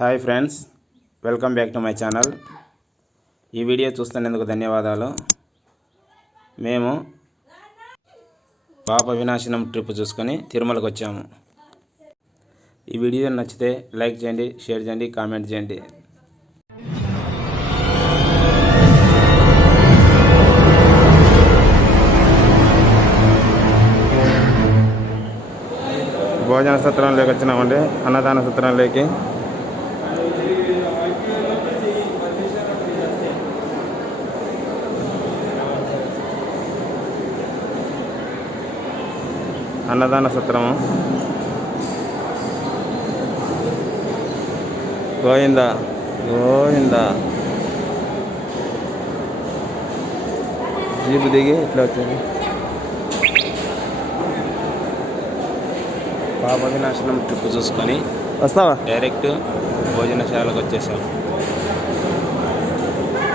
Hi friends, welcome back to my channel. ఈ video చూస్తున్నందుకు ధన్యవాదాలు. మేము పాప వినాశనం ట్రిప్ చూసుకొని తిరుమలకు వచ్చాము. ఈ వీడియో నచ్చితే లైక్ చేయండి, షేర్ చేయండి, కామెంట్ చేయండి. భోజన సత్రంలోకి వచ్చినామండి, అన్నదాన సత్రంలోకి. అన్నదాన సత్రము. గోవిందా గోవిందా. జీపు దిగి ఇట్లా వచ్చింది. పాప వినాశనం ట్రిప్ చూసుకొని వస్తావా డైరెక్ట్ భోజనశాలకు వచ్చేసాం.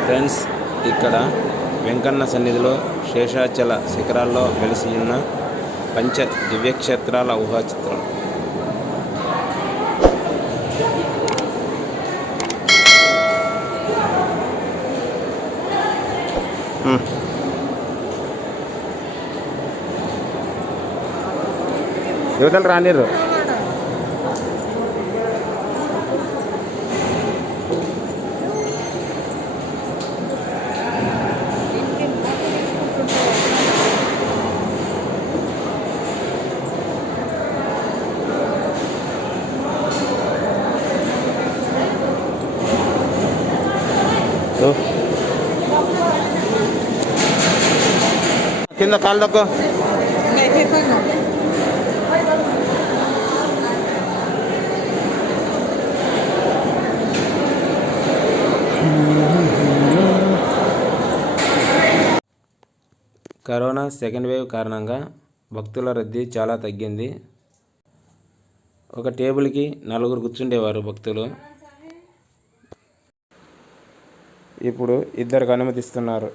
ఫ్రెండ్స్, ఇక్కడ వెంకన్న సన్నిధిలో శేషాచల శిఖరాల్లో వెలిసి ఉన్న పంచ దివ్యక్షేత్రాల ఊహాచిత్రం. యువతలు రానిర్రు. కింద కాలు దొక్క. కరోనా సెకండ్ వేవ్ కారణంగా భక్తుల రద్దీ చాలా తగ్గింది. ఒక టేబుల్కి 4 కూర్చుండేవారు భక్తులు. ఇప్పుడు 2కి అనుమతిస్తున్నారు.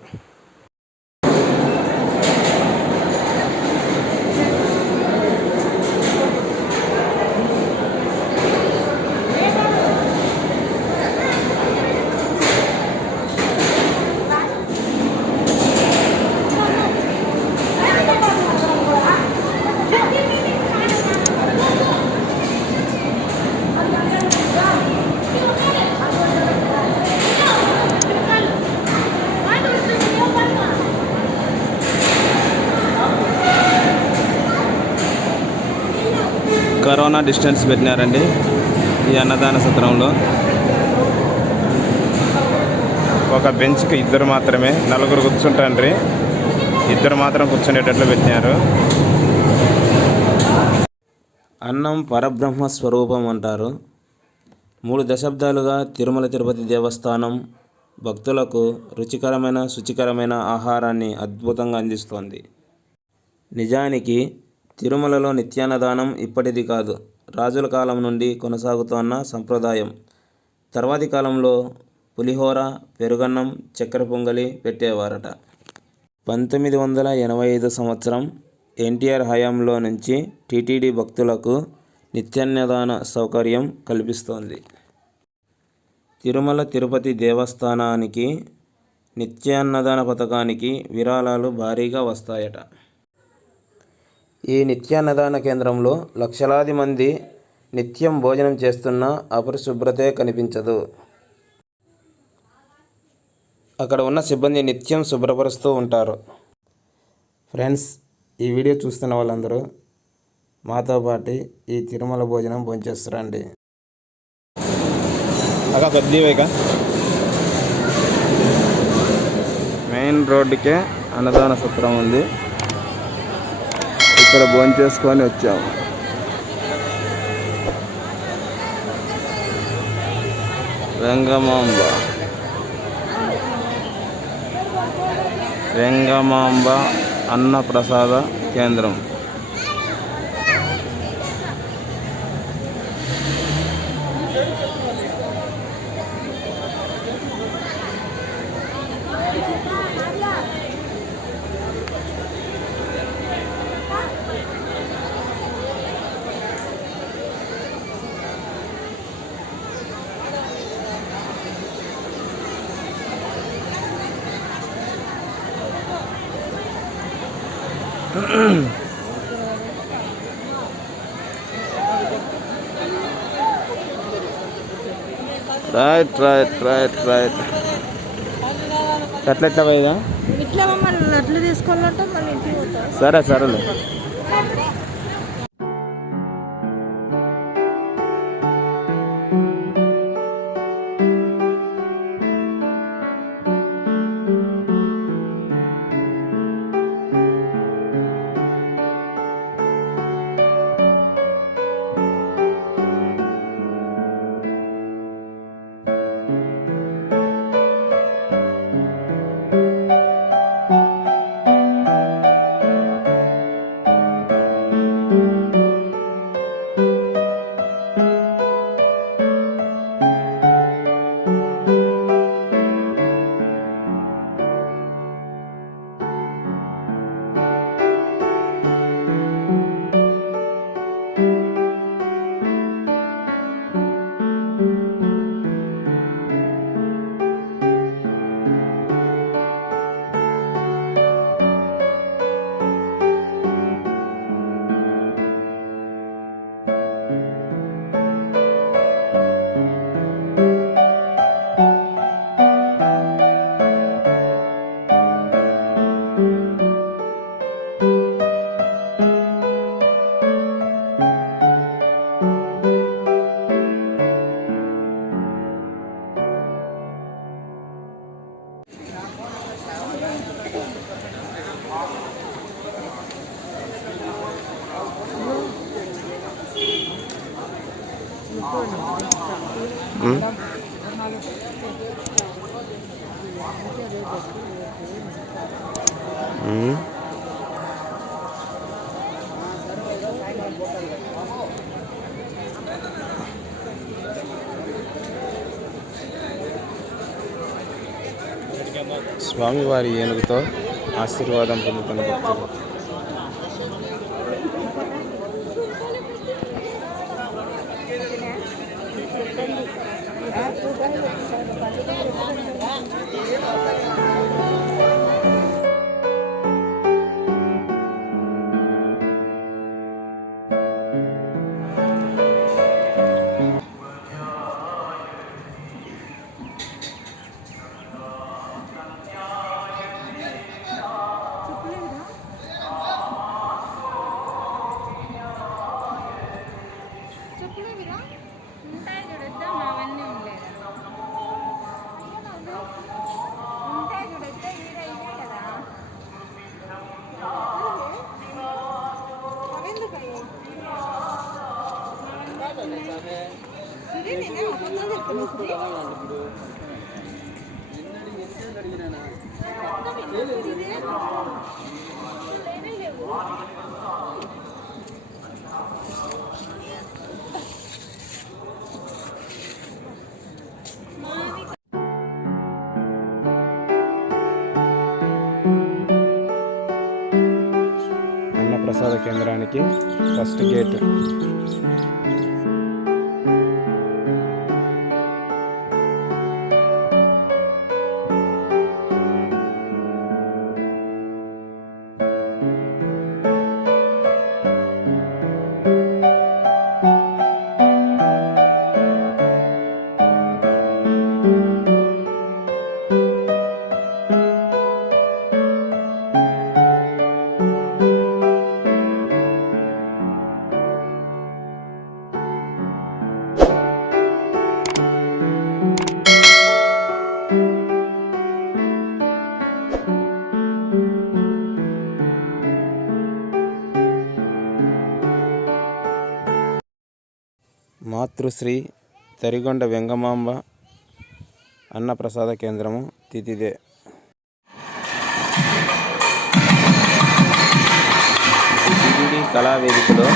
కరోనా డిస్టెన్స్ పెట్టినారండి ఈ అన్నదాన సత్రంలో. ఒక బెంచ్కి 2 మాత్రమే, 4 కూర్చుంటాండ్రి. 2 మాత్రం కూర్చునేటట్లు పెట్టినారు. అన్నం పరబ్రహ్మ స్వరూపం అంటారు. 3 దశాబ్దాలుగా తిరుమల తిరుపతి దేవస్థానం భక్తులకు రుచికరమైన శుచికరమైన ఆహారాన్ని అద్భుతంగా అందిస్తోంది. నిజానికి తిరుమలలో నిత్యాన్నదానం ఇప్పటిది కాదు, రాజుల కాలం నుండి కొనసాగుతున్న సంప్రదాయం. తర్వాతి కాలంలో పులిహోర, పెరుగన్నం, చక్కెర పొంగలి పెట్టేవారట. 1985 సంవత్సరం ఎన్టీఆర్ హయాంలో నుంచి టీటీడీ భక్తులకు నిత్యాన్నదాన సౌకర్యం కల్పిస్తోంది. తిరుమల తిరుపతి దేవస్థానానికి నిత్యాన్నదాన పథకానికి విరాళాలు భారీగా వస్తాయట. ఈ నిత్యాన్నదాన కేంద్రంలో లక్షలాది మంది నిత్యం భోజనం చేస్తున్నా అపరిశుభ్రతే కనిపించదు. అక్కడ ఉన్న సిబ్బంది నిత్యం శుభ్రపరుస్తూ ఉంటారు. ఫ్రెండ్స్, ఈ వీడియో చూస్తున్న వాళ్ళందరూ మాతో పాటు ఈ తిరుమల భోజనం భోంచేస్తారండి. అలా కొద్దిగా మెయిన్ రోడ్డుకే అన్నదాన సత్రం ఉంది. ఇక్కడ భోంచేసుకొని వచ్చాము. వెంగమాంబ అన్న ప్రసాద కేంద్రం. Right right right right. ఎట్లా పోయిదా ఇట్లా మమ్మల్ని అట్లా తీసుకున్నట్టు మళ్ళీ ఇంటికి పోతాం. సరే సరేలే. స్వామివారి ఏనుగుతో ఆశీర్వాదం పొందుతున్న భక్తులు. అన్నప్రసాద కేంద్రానికి ఫస్ట్ గేట్. మాతృశ్రీ తరిగొండ వెంగమాంబ అన్నప్రసాద కేంద్రము తిథిదే. టీటీడీ కళావేదికలో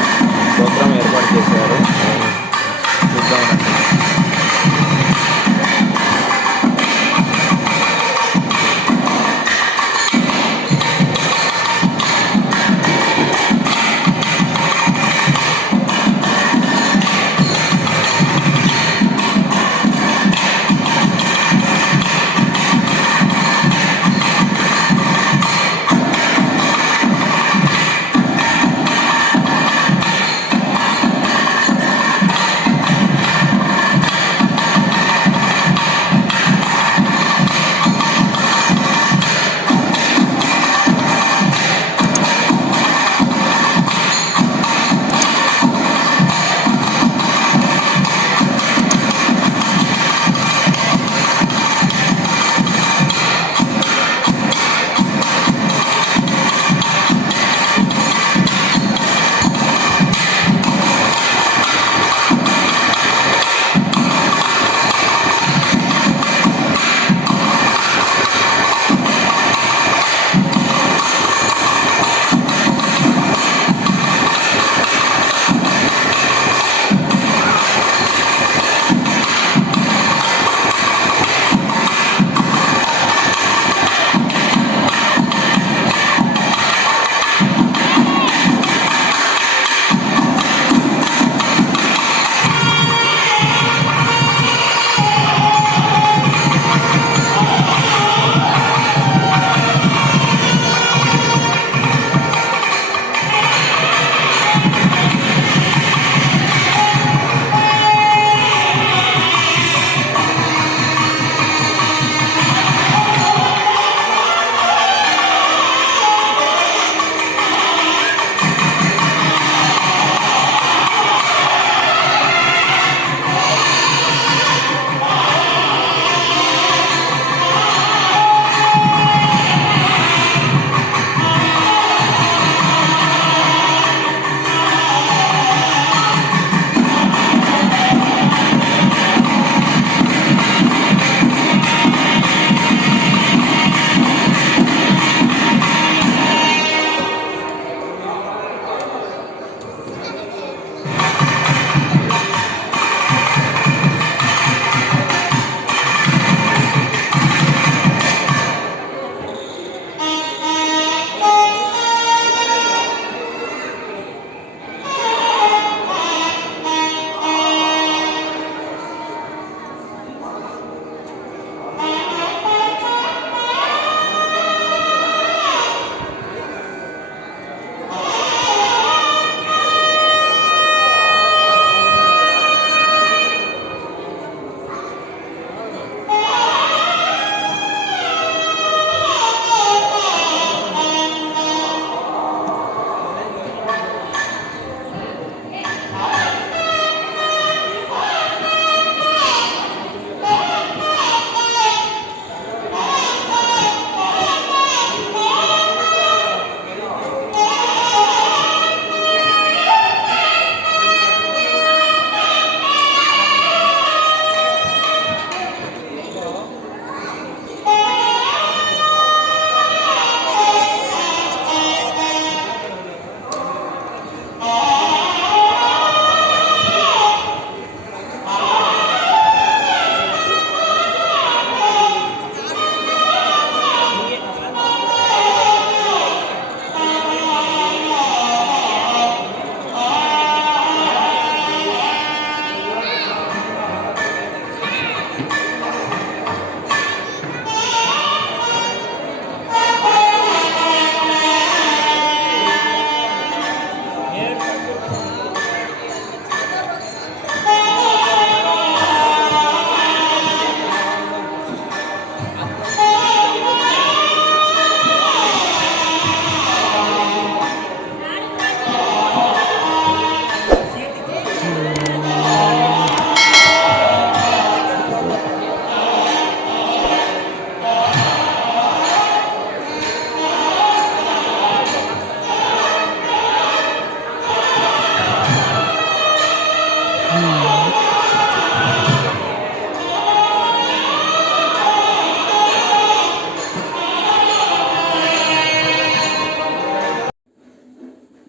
ప్రోగ్రాం ఏర్పాటు చేశారు. చూద్దామండి.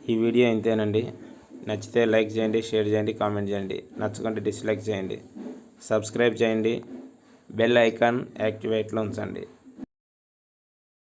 ఈ వీడియో ఇంతేనండి. నచ్చితే లైక్ చేయండి, షేర్ చేయండి, కామెంట్ చేయండి. నచ్చకుంటే డిస్లైక్ చేయండి. సబ్స్క్రైబ్ చేయండి. బెల్ ఐకాన్ యాక్టివేట్లో ఉంచండి.